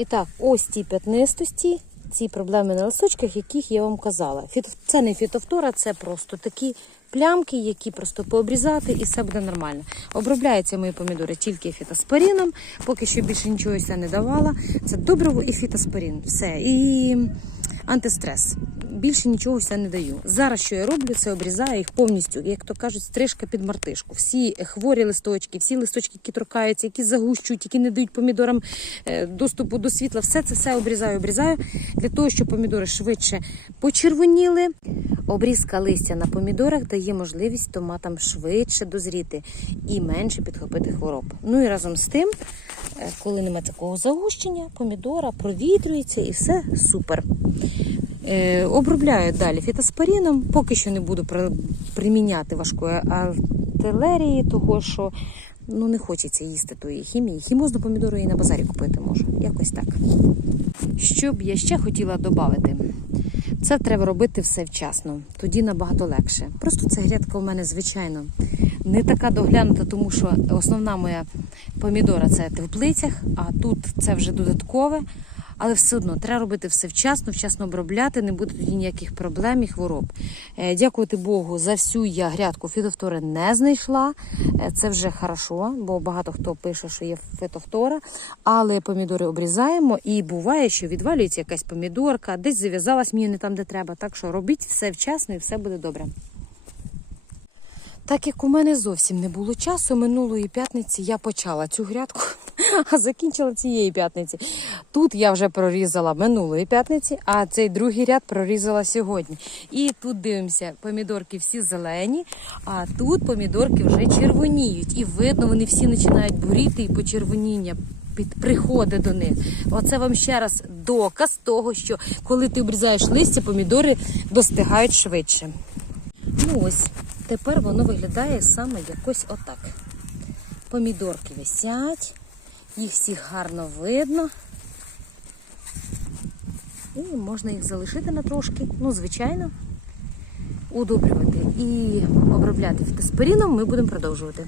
І так, ось ті п'ятнистості, ці проблеми на листочках, яких я вам казала. Це не фітофтора, це просто такі плямки, які просто пообрізати і все буде нормально. Обробляються мої помідори тільки фітоспоріном, поки що більше нічого не давала. Це добриво і фітоспорін. Все. І антистрес. Більше нічого я не даю. Зараз що я роблю, це обрізаю їх повністю, як то кажуть, стрижка під мартишку. Всі хворі листочки, всі листочки, які торкаються, які загущують, які не дають помідорам е, доступу до світла, все це все обрізаю, обрізаю для того, щоб помідори швидше почервоніли. Обрізка листя на помідорах дає можливість томатам швидше дозріти і менше підхопити хвороб. Ну і разом з тим, е, коли немає такого загущення, помідора провітрюється і все супер. Е, обробляю далі фітоспоріном. Поки що не буду приміняти важкої артилерії, того що ну, не хочеться їсти тої хімії. Хімозну помідору і на базарі купити можу. Якось так. Що б я ще хотіла додати? Це треба робити все вчасно, тоді набагато легше. Просто ця грядка у мене, звичайно, не така доглянута, тому що основна моя помідора це в плицях, а тут це вже додаткове. Але все одно треба робити все вчасно, вчасно обробляти, не буде тоді ніяких проблем і хвороб. Е, Дякувати Богу, за всю я грядку фітофтори не знайшла. Е, Це вже хорошо, бо багато хто пише, що є фітофтора. Але помідори обрізаємо, і буває, що відвалюється якась помідорка, десь зав'язалась мені не там, де треба. Так що робіть все вчасно і все буде добре. Так як у мене зовсім не було часу, минулої п'ятниці я почала цю грядку, а закінчила цієї п'ятниці. Тут я вже прорізала минулої п'ятниці, а цей другий ряд прорізала сьогодні. І тут дивимося, помідорки всі зелені, а тут помідорки вже червоніють. І видно, вони всі починають буріти і почервоніння. Приходить до них. Оце вам ще раз доказ того, що коли ти обрізаєш листя, помідори достигають швидше. Ну ось, тепер воно виглядає саме якось отак. Помідорки висять, їх всіх гарно видно. І можна їх залишити на трошки, ну, звичайно, удобрювати і обробляти фітоспоріном ми будемо продовжувати.